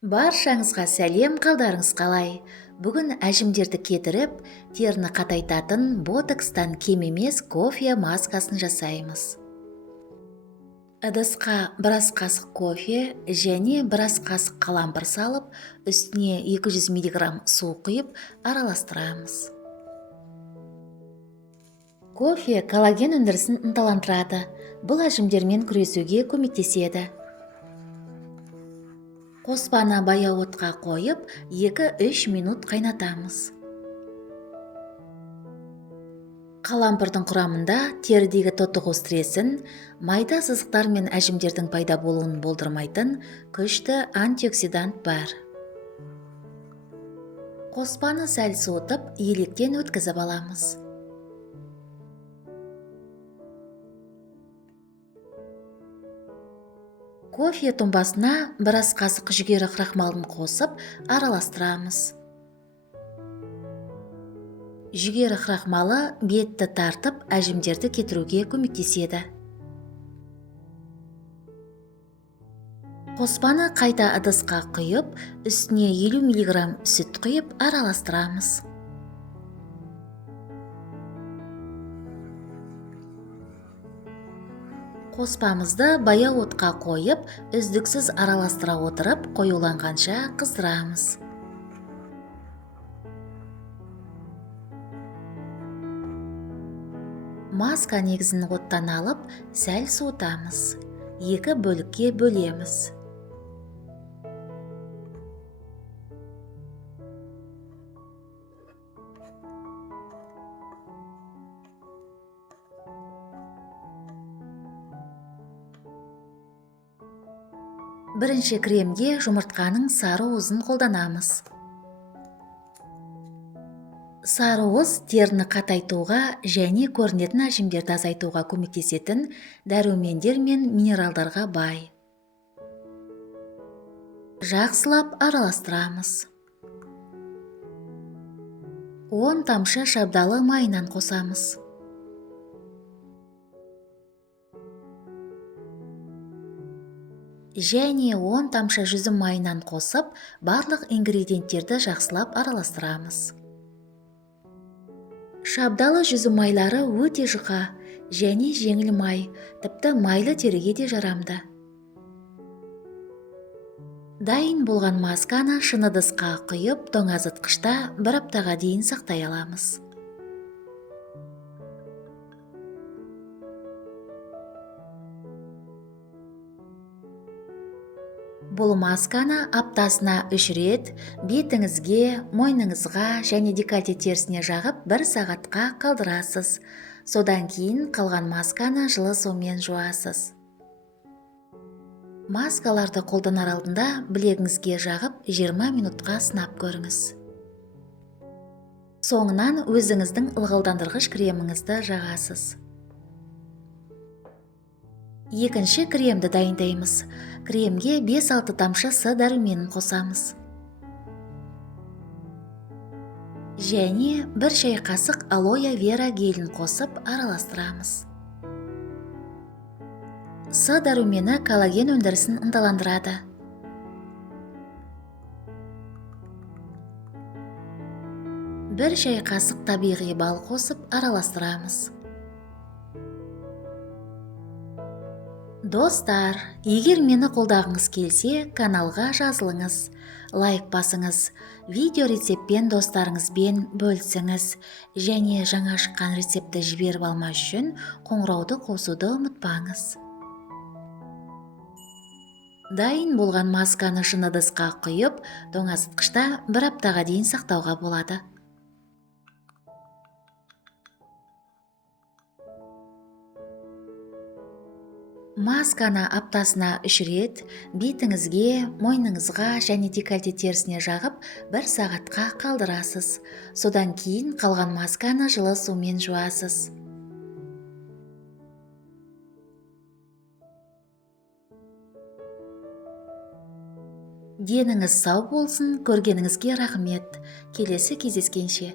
Баршаңызға сәлем, қалдарыңыз қалай? Бүгін әжімдерді кетіріп, теріні қатайтатын ботокстан кем емес кофе маскасын жасаймыз. Ыдысқа біраз қасық кофе және біраз қасық қалампыр салып, үстіне 200 мг су құйып араластырамыз. Кофе коллаген өндірісін ынталандырады. Бұл әжімдермен күресуге көмектеседі. Қоспаны баяу отқа қойып, 2-3 минут қайнатамыз. Қалампырдың құрамында терідегі тотығу стресін, майда сызықтар мен әжімдердің пайда болуын болдырмайтын күшті антиоксидант бар. Қоспаны сәл суытып, електен өткізіп аламыз. Кофе тұнбасына біраз қасық жүгері крахмалын қосып, араластырамыз. Жүгері крахмалы бетті тартып, әжімдерді кетіруге көмектеседі. Қоспаны қайта ыдысқа құйып, үстіне 50 мг сүт құйып араластырамыз. Қоспамызды баяу отқа қойып, үздіксіз араластыра отырып, қоюланғанша қыздырамыз. Маска негізін оттан алып, сәл суытамыз. 2 бөлікке бөлеміз. Бірінші кремге жұмыртқаның сары уызын қолданамыз. Сары уыз теріні қатайтуға және көрінетін әжімдерді азайтуға көмектесетін дәрумендер мен минералдарға бай. Жақсылап араластырамыз. 10 тамшы шабдалы майынан қосамыз. Және 10 тамшы жүзім майынан қосып, барлық ингредиенттерді жақсылап араластырамыз. Шабдалы жүзім майлары өте жұқа және жеңіл май, тіпті майлы теріге де жарамды. Дайын болған масканы шыны ыдысқа құйып, тоңазытқышта 1 аптаға дейін сақтай аламыз. Бұл масканы аптасына 3 рет бетіңізге, мойныңызға және декольте терісіне жағып 1 сағатқа қалдырасыз. Содан кейін қалған масканы жылы сумен жуасыз. Маскаларды қолданар алдында білегіңізге жағып 20 минутқа сынап көріңіз. Соңынан өзіңіздің ылғалдандырғыш креміңізді жағасыз. Екінші кремді дайындаймыз. Кремге 5-6 тамшы с дәруменін қосамыз. Және 1 шай қасық алоэ вера гелін қосып араластырамыз. С дәрумені коллаген өндірісін ынталандырады. 1 шай қасық табиғи бал қосып араластырамыз. Достар, егер мені қолдағыңыз келсе, каналға жазылыңыз, лайк басыңыз, видео рецептпен достарыңызбен бөлісіңіз, және жаңа шыққан рецепті жіберіп алмас үшін қоңырауды қосуды ұмытпаңыз. Дайын болған масканы шыны ыдысқа құйып, тоңазытқышта 1 аптаға дейін сақтауға болады. Масканы аптасына 3 рет бетіңізге, мойныңызға және декольте терісіне жағып 1 сағатқа қалдырасыз. Содан кейін қалған масканы жылы сумен жуасыз. Деніңіз сау болсын, көргеніңізге рахмет. Келесі кездескенше.